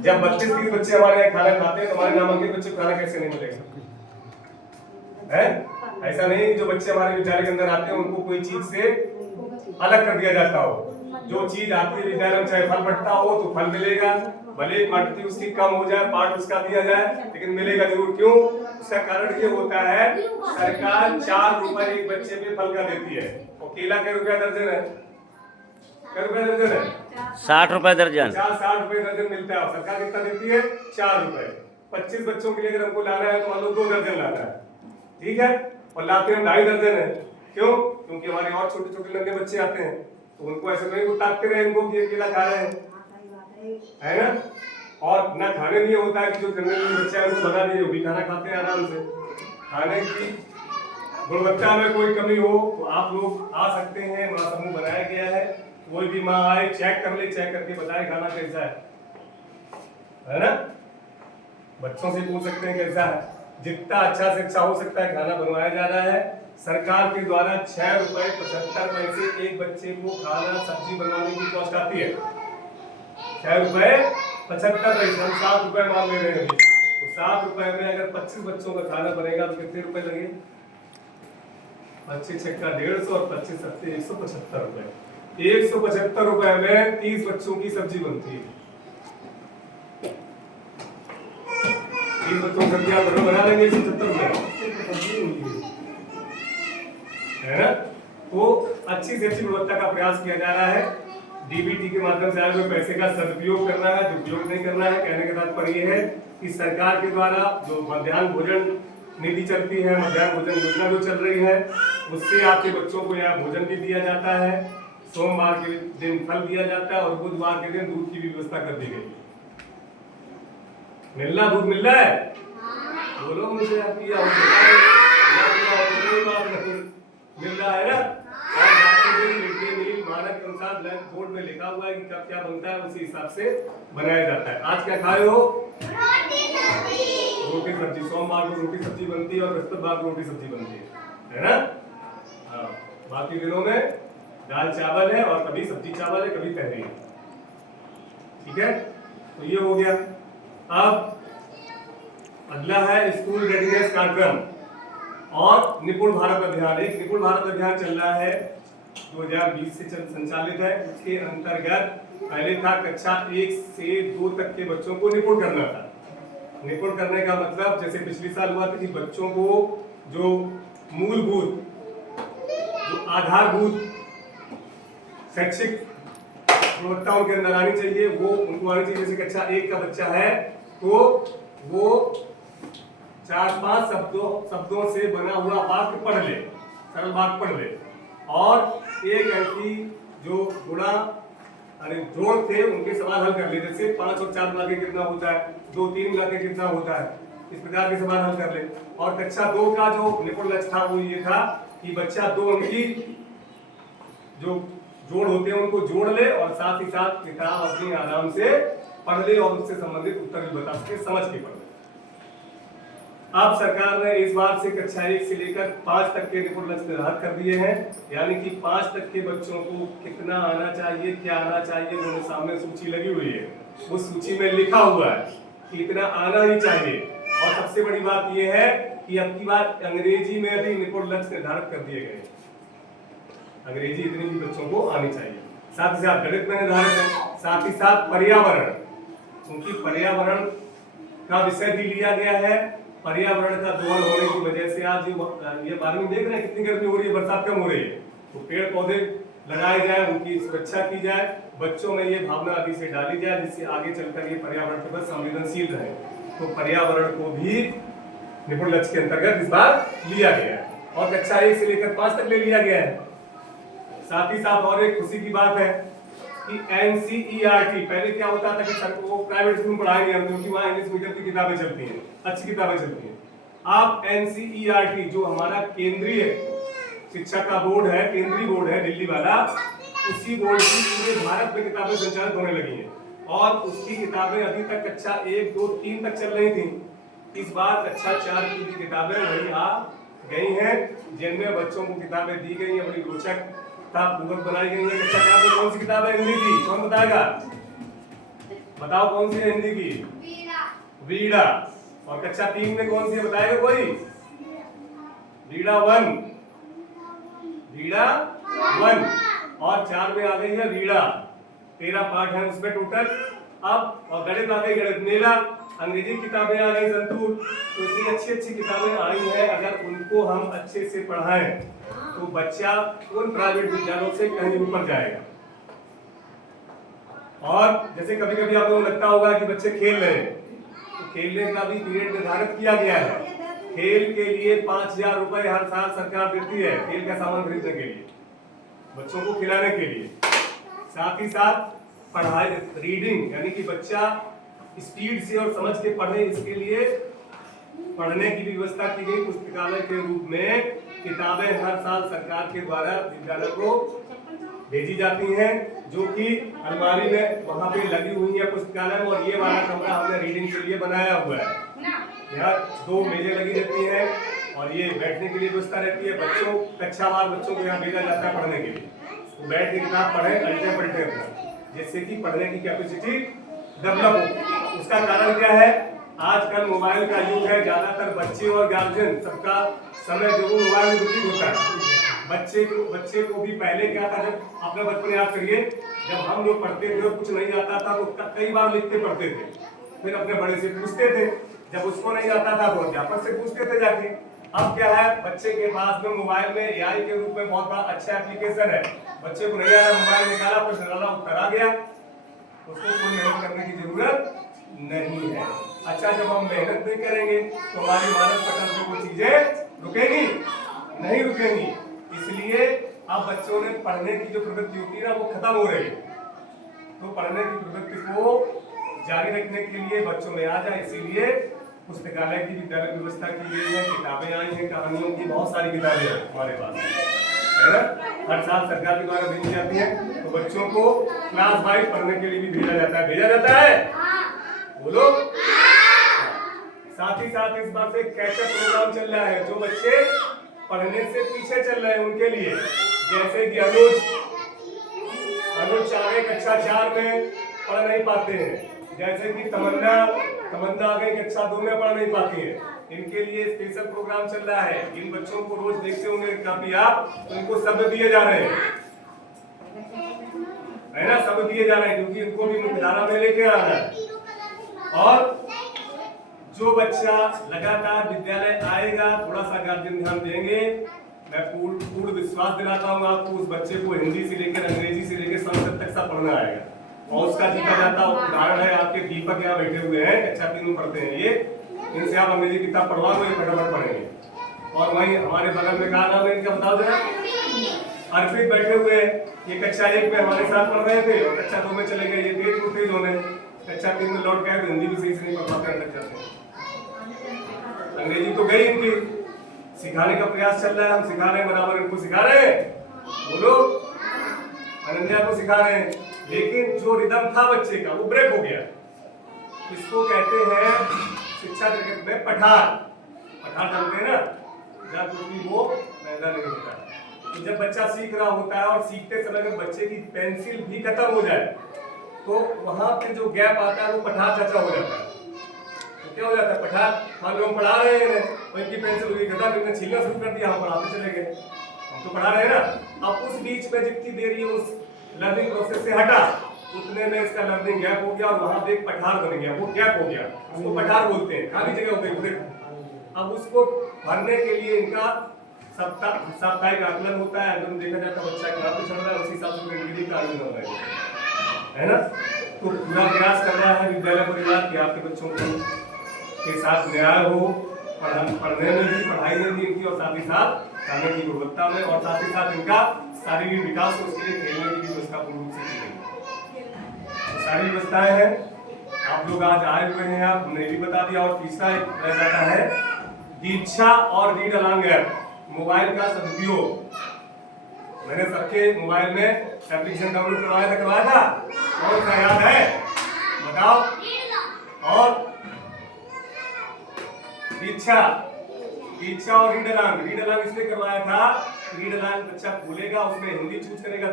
जब 32-30 बच्चे हमारे यहाँ खाना खाते हैं तो हमारे नामांकित बच्चे को खाना कैसे नहीं मिलेगा? है ऐसा नहीं जो बच्चे हमारे विद्यालय के अंदर आते हैं उनको कोई चीज से अलग कर दिया जाता हो। जो चीज आती है विद्यालय में, चाहे फल बढ़ता हो तो फल मिलेगा, भले क्वांटिटी उसकी कम हो जाए, पार्ट उसका दिया जाए, लेकिन मिलेगा जरूर। क्यों? उसका कारण ये होता है सरकार 4 रुपए एक बच्चे पे फल का देती है। और केला क्या रुपया दर्जन है? क्या रुपया दर्जन है? 60 रुपए दर्जन। 60 रुपए दर्जन मिलता है। सरकार कितना देती है? 4 रुपए। 25 बच्चों के लिए अगर हमको लाना है तो मान लो 2 दर्जन लाना है, ठीक है, और लाते हम 2.5 दर्जन है। क्यों? क्योंकि हमारे और छोटे छोटे लड़के बच्चे आते हैं तो उनको ऐसे नहीं उतारते रहे इनको कि अकेला खा रहे हैं, है ना। और ना खाने में ये होता है कि जो जनरल बच्चे हैं उनको बना दिए, वो भी खाना खाते हैं आराम से। खाने की गुणवत्ता में कोई कमी हो तो आप लोग आ सकते हैं, माँ समूह बनाया गया है, कोई भी माँ आए चेक कर ले, चेक करके बताए खाना कैसा है ना। बच्चों से पूछ सकते हैं कैसा है, जितना अच्छा से अच्छा हो सकता है खाना बनवाया जा रहा है। सरकार के द्वारा 6 रुपए 75 पैसे एक बच्चे को खाना सब्जी बनवाने की कॉस्ट आती है। 6 रुपए 75 पैसे, हम 7 रुपए मान ले रहे हैं। तो 7 रुपए में अगर 25 बच्चों का खाना बनेगा तो कितने रुपए लगे? 25 छक्का 150 और 25 सत्ते 175 रुपए। 175 रुपए में 30 बच्चों की सब्जी बनती है। 30 बच्चों की सब्जी आप बना लेंगे 175 रुपए, है ना। तो अच्छी से अच्छी गुणवत्ता का प्रयास किया जा रहा है। डीबीटी के माध्यम से आए हुए पैसे का सदुपयोग करना है, दुरुपयोग नहीं करना है। कहने का तात्पर्य ये है कि सरकार के द्वारा जो मध्याह्न भोजन नीति चलती है, मध्याह्न भोजन योजना जो चल रही है, उससे आपके बच्चों को यहाँ भोजन भी दिया जाता है। सोमवार के दिन फल दिया जाता है और बुधवार के दिन दूध की भी व्यवस्था कर दी गई। मिलना दूध मिल रहा है? बोलो मुझे, आप किया मिल रहा है ना। और बाकी दिन मिड डे मील मानक के अनुसार ब्लैक बोर्ड में लिखा हुआ है कि कब क्या बनता है, उसी हिसाब से बनाया जाता है। आज क्या खाए हो? रोटी सब्जी। सोमवार को रोटी सब्जी बनती है और बृहस्पतिवार को रोटी सब्जी बनती है ना। हाँ, बाकी दिनों में दाल चावल है और कभी सब्जी चावल है, कभी तहरी है, ठीक है। तो ये हो गया। अब अगला है स्कूल रेडीनेस कार्यक्रम और निपुण भारत अभियान। एक निपुण भारत अभियान चल रहा है 2020 से संचालित है। उसके अंतर्गत पहले था कक्षा 1 से 2 तक के बच्चों को निपुण करना था। निपुण करने का मतलब जैसे पिछले साल हुआ था कि बच्चों को जो मूलभूत, जो आधारभूत शैक्षिक गुणवत्ता उनके अंदर आनी चाहिए, वो उनको आनी चाहिए। जैसे कक्षा 1 का बच्चा है तो वो 4-5 शब्दों से बना हुआ वाक्य पढ़ ले, सरल वाक्य पढ़ ले, और एक ऐसी जो गुणा जोड़ थे उनके सवाल हल कर ले। जैसे 5 और 4 मिला के कितना होता है, 2-3 मिला के कितना होता है, इस प्रकार के सवाल हल कर ले। और कक्षा 2 का जो निपुण लक्ष्य था वो ये था कि बच्चा 2 अंक की जो जोड़ होते हैं उनको जोड़ ले और साथ ही साथ किताब अपनी आराम से पढ़ ले और उससे संबंधित उत्तर भी बता सके, समझ के पढ़ ले। अब सरकार ने इस बार से कक्षा 1 से लेकर 5 तक के निपुण लक्ष्य निर्धारित कर दिए हैं। यानी कि 5 तक के बच्चों को कितना आना चाहिए, क्या आना चाहिए, उनके सामने सूची लगी हुई है। उस सूची में लिखा हुआ है कि इतना आना ही चाहिए। और सबसे बड़ी बात यह है कि अब की बार अंग्रेजी में भी निपुण लक्ष्य निर्धारित कर दिए गए। अंग्रेजी इतनी भी बच्चों को आनी चाहिए। साथ ही साथ गणित में निर्धारित है, साथ ही साथ पर्यावरण, क्योंकि पर्यावरण का विषय भी लिया गया है। पर्यावरण का दोहन होने की वजह से आज ये 12वीं देख रहे हैं कितनी गर्मी हो रही है, बरसात कम हो रही है। तो पेड़ पौधे लगाए जाए, उनकी सुरक्षा की जाए, बच्चों में ये भावना अभी से डाली जाए जिससे आगे चलकर ये पर्यावरण के प्रति संवेदनशील रहे। तो पर्यावरण को भी निपुण लक्ष्य के अंतर्गत इस बार लिया गया है और कक्षा 1 से लेकर 5 तक ले लिया गया है। साथ ही साथ और एक खुशी की बात है कि NCERT, पहले क्या होता था कि सर को प्राइवेट स्कूल में पढ़ाएंगे हम, क्योंकि वहाँ इंग्लिश मीडियम की किताबें चलती हैं, अच्छी किताबें चलती हैं। अब NCERT जो हमारा केंद्रीय शिक्षा का बोर्ड है, केंद्रीय बोर्ड है दिल्ली वाला, उसी बोर्ड की पूरे भारत में किताबें संचालित होने लगी हैं और उसकी किताबें अभी तक कक्षा 1, 2, 3 तक चल रही थी। इस बार कक्षा 4 की भी किताबें वही आ गई हैं, जिनमें बच्चों को किताबें दी गई हैं, बड़ी रोचक पूर्वक बनाई गई है। कक्षा 4 में कौन सी किताब है? हिंदी की। कौन बताएगा? बताओ कौन सी है हिंदी की? वीणा। और कक्षा 3 में कौन सी है बताएगा कोई? वीणा 1। वीणा 1। और 4 में आ गई है वीणा। 13 पाठ है उसमें टोटल। अब और गणित आ गई, गणित मेला। अंग्रेजी किताबें आ गई संतूर। तो इतनी अच्छी अच्छी किताबें आई हैं, अगर उनको हम अच्छे से पढ़ाएं तो बच्चा उन प्राइवेट विद्यालयों से कहीं ऊपर जाएगा। और जैसे कभी कभी आप लोगों को लगता होगा कि बच्चे खेल रहे हैं, तो खेलने का भी पीरियड निर्धारित किया गया है। खेल के लिए 5,000 रुपए हर साल सरकार देती है, खेल का सामान खरीदने के लिए, बच्चों को खिलाने के लिए। साथ ही साथ पढ़ाई, रीडिंग, यानी कि बच्चा स्पीड से और समझ के पढ़े, इसके लिए पढ़ने की भी व्यवस्था की गई। पुस्तकालय के रूप में किताबें हर साल सरकार के द्वारा विद्यालय को भेजी जाती हैं, जो कि अलमारी में वहां पे लगी हुई है पुस्तकालय में। और ये वाला कमरा हमने रीडिंग के लिए बनाया हुआ है। यहाँ 2 मेजें लगी रहती हैं और ये बैठने के लिए व्यवस्था रहती है। बच्चों, कक्षावार बच्चों को यहाँ भेजा जाता है पढ़ने के लिए। तो बैठ के किताब पढ़े, अल्टे पलटे अपना, जिससे कि पढ़ने की कैपेसिटी डेवलप हो। उसका कारण क्या है? आजकल मोबाइल का युग है, ज्यादातर बच्चे और गार्जियन सबका समय जो मोबाइल में व्यतीत होता है। बच्चे को भी पहले क्या था, जब अपने बचपन याद करिए, जब हम लोग पढ़ते थे और कुछ नहीं आता था तो कई बार लिखते पढ़ते थे, फिर अपने बड़े से पूछते थे, जब उसको नहीं आता था तो अध्यापक से पूछते थे जाके। अब क्या है, बच्चे के पास में मोबाइल में एआई के रूप में बहुत बड़ा अच्छा एप्लीकेशन है। बच्चे को नहीं आ रहा, मोबाइल निकाला, प्रश्न डाला, उत्तर आ गया, उसको कोई मेहनत करने की जरूरत नहीं है। अच्छा, जब हम मेहनत नहीं करेंगे तो हमारी मानव पटल से वो चीजें रुकेगी नहीं, रुकेंगी। इसलिए अब बच्चों ने पढ़ने की जो प्रवृत्ति होती है ना, वो खत्म हो रही है। तो पढ़ने की प्रवृत्ति को जारी रखने के लिए बच्चों में आ जाए, इसीलिए पुस्तकालय की विद्यालय व्यवस्था की गई है। किताबें आई हैं, कहानियों की बहुत सारी किताबें हैं हमारे पास, है ना। हर साल सरकार के द्वारा भेजी जाती है, तो बच्चों को क्लास वाइज पढ़ने के लिए भी भेजा जाता है। भेजा जाता है, बोलो। साथ ही साथ इस बार से कैचअप प्रोग्राम चल रहा है, जो बच्चे पढ़ने से पीछे चल रहे हैं उनके लिए। जैसे कि अनुज चाहे कक्षा 4 में पढ़ नहीं पाते हैं, जैसे कि तमन्ना आ गई कक्षा 2 में पढ़ नहीं पाती है। इनके लिए स्पेशल प्रोग्राम चल रहा है। इन बच्चों को रोज देखते होंगे काफी आप, तो इनको शब्द दिए जा रहे हैं, है ना, शब्द दिए जा रहे हैं, क्योंकि इनको भी मुख्यधारा में लेके आना है। और जो बच्चा लगातार विद्यालय आएगा, थोड़ा सा गार्जियन ध्यान देंगे, मैं पूर्ण विश्वास दिलाता हूँ आपको, उस बच्चे को हिंदी से लेकर अंग्रेजी से लेकर संस्कृत तक सब पढ़ना आएगा। और उसका जीता जाता उदाहरण है, आपके दीपक यहाँ बैठे हुए हैं, कक्षा 3 में पढ़ते हैं ये, इनसे आप अंग्रेजी किताब पढ़वा दो, ये फटाफट पढ़ेंगे। और वहीं हमारे बगल में कहा नाम है इनका, बताओ जरा। अर्पित बैठे हुए हैं, ये कक्षा 1 में हमारे साथ पढ़ रहे थे और कक्षा 2 में चले गए। ये तेज उठते दोनों कक्षा 3 में लौट गए, तो हिंदी भी सही से नहीं पढ़ पाते हैं, जाते हैं। अंग्रेजी तो गई इनकी, सिखाने का प्रयास चल रहा है, हम सिखा रहे हैं, बराबर इनको सिखा रहे हैं, बोलो। अनन्या को सिखा रहे हैं, लेकिन जो रिदम था बच्चे का वो ब्रेक हो गया। इसको कहते हैं शिक्षा जगत में पठार जानते हैं ना, जब वो महंगा नहीं होता। तो जब बच्चा सीख रहा होता है और सीखते समय अगर बच्चे की पेंसिल भी खत्म हो जाए, तो वहां पे जो गैप आता है वो पठार चर्चा हो जाता है। तो क्या हो जाता है, पठार, मान लो हम पढ़ा रहे हैं, उनकी पेंसिल हुई खत्म, इन्होंने छीलना शुरू कर दिया, हम पढ़ाते चले गए, हम तो पढ़ा रहे हैं ना। अब उस बीच में जितनी देर ये उस लर्निंग प्रोसेस से हटा, उतने में इसका लर्निंग गैप हो गया और वहां पे एक पठार बन गया, वो गैप हो गया, उसको पठार बोलते हैं, खाली जगह हो गई। अब उसको भरने के लिए इनका साप्ताहिक आकलन होता है, अगर देखा जाता है बच्चा कहाँ पे चल रहा है, उसी हिसाब से अंग्रेजी का आकलन होता है ना। तो पूरा प्रयास कर रहा है विद्यालय परिवार कि आपके बच्चों के साथ न्याय हो, पढ़ने में भी, पढ़ाई में भी इनकी, और साथ ही साथ खाने की गुणवत्ता में, और साथ ही साथ इनका शारीरिक विकास हो, उसके लिए खेलने की भी व्यवस्था पूर्ण रूप से की गई। सारी व्यवस्थाएं हैं, आप लोग आज आए हुए हैं, आपने भी बता दिया। और तीसरा रह जाता है दीक्षा और रीड अलॉन्ग ऐप, मोबाइल का सदुपयोग। मैंने सबके मोबाइल में एप्लीकेशन डाउनलोड करवाया था, कौन सा याद है बताओ। और दीक्षा और रीड अलॉन्ग इसलिए करवाया था, रीड अलॉन्ग बच्चा खोलेगा, उसमें हिंदी चूज करेगा।